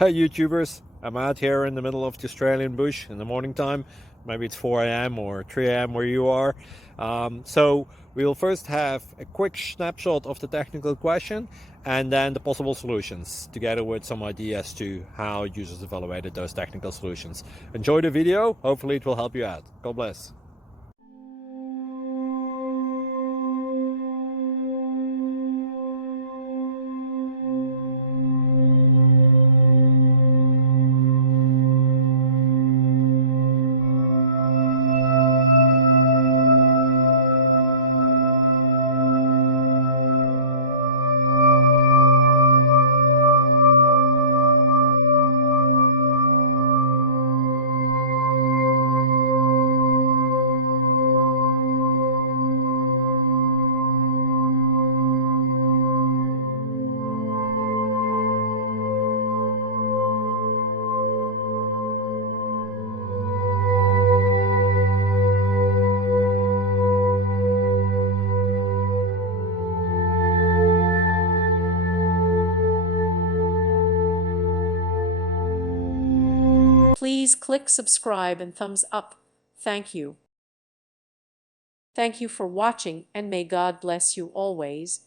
Hey YouTubers, I'm out here in the middle of the Australian bush in the morning time. Maybe it's 4 a.m. or 3 a.m. where you are. So we'll first have a quick snapshot of the technical question and then the possible solutions, together with some ideas to how users evaluated those technical solutions. Enjoy the video, hopefully it will help you out. God bless. Please click subscribe and thumbs up. Thank you. Thank you for watching, and may God bless you always.